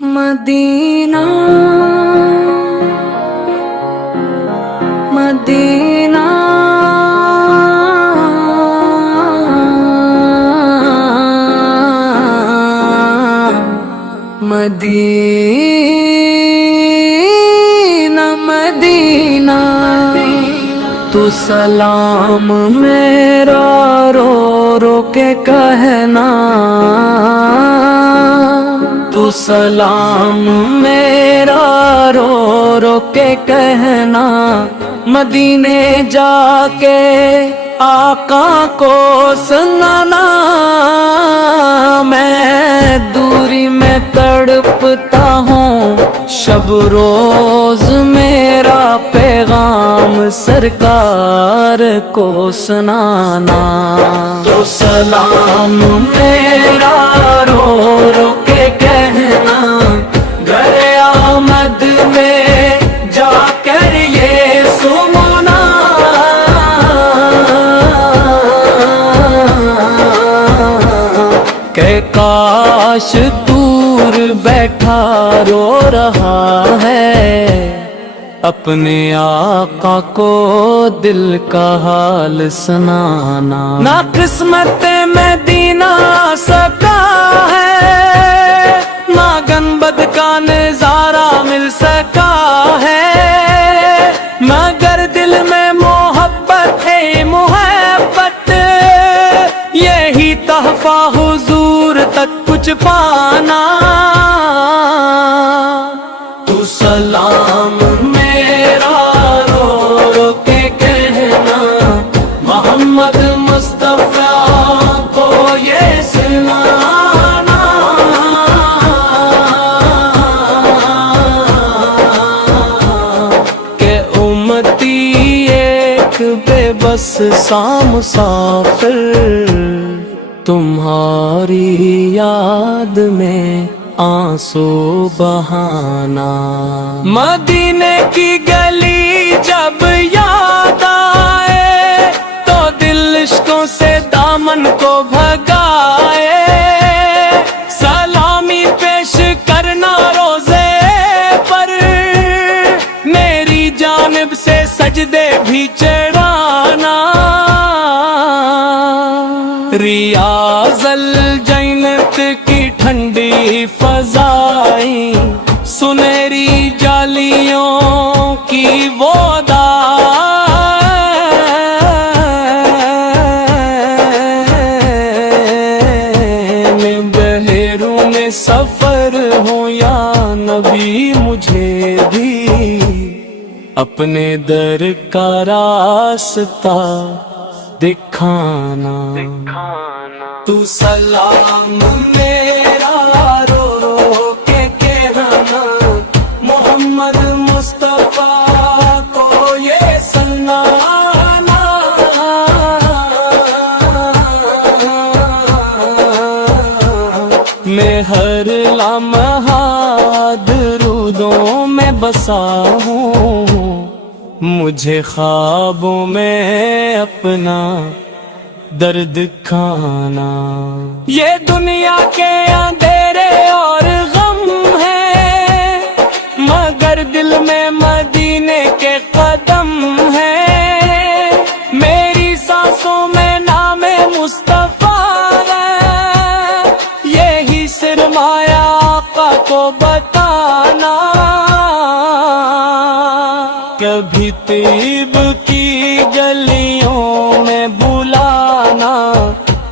مدینہ مدینہ مدینہ مدینہ تو سلام میرا رو رو کے کہنا، تو سلام میرا رو رو کے کہنا، مدینے جا کے آقا کو سنانا۔ میں دوری میں تڑپتا ہوں، شب روز میرا پیغام سرکار کو سنانا۔ تو سلام میرا رو رو کے کہنا، گھر آمد میں جا کر یہ سمانا۔ کہ کاش دور بیٹھا رو رہا ہے، اپنے آقا کو دل کا حال سنانا۔ نہ قسمت میں دینا سکا ہے، نہ گنبد کا نظارہ مل سکا ہے، مگر دل میں محبت ہے محبت، یہی تحفہ حضور تک کچھ پانا۔ تو سلام میرا رو رو کے کہنا، محمد مصطفیٰ کو یہ سنانا۔ کہ امتی ایک بے بس سا مسافر، تمہاری یاد میں آنسو بہانا۔ مدینے کی گلی جب یاد آئے تو دل عشقوں سے دامن کو بھگائے، سلامی پیش کرنا روزے پر، میری جانب سے سجدے بھی چڑھانا۔ ریاض الجنت کی ٹھنڈی فضائیں، سنہری جالیوں کی وہ میں بحروں میں سفر ہوں یا نبی، مجھے بھی اپنے در کا راستہ دکھانا۔ تو سلام میرا رو رو کے کہنا، محمد مصطفیٰ کو یہ سنانا۔ میں ہر لمحہ درودوں میں بسا ہوں، مجھے خوابوں میں اپنا درد کھانا۔ یہ دنیا کے اندھیرے اور غم ہیں، مگر دل میں مدینے کے قدم ہیں، میری سانسوں میں نام مصطفیٰ ہے، یہی سرمایہ آقا کو بتانا۔ کبھی طیب کی گلیوں میں بلانا،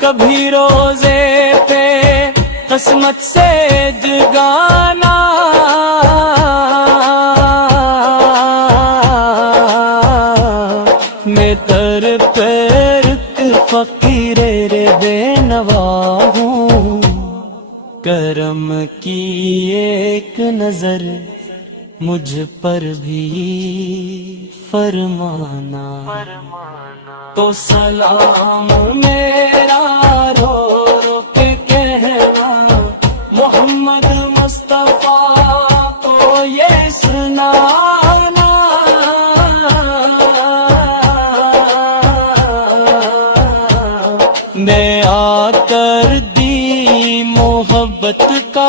کبھی روزے پہ قسمت سے جگانا۔ میں تر پرت فقیر رے بے نوا ہوں، کرم کی ایک نظر مجھ پر بھی فرمانا۔ تو سلام میرا رو رو کے کہنا، محمد مصطفیٰ کو یہ سنانا۔ میں آ کر دی محبت کا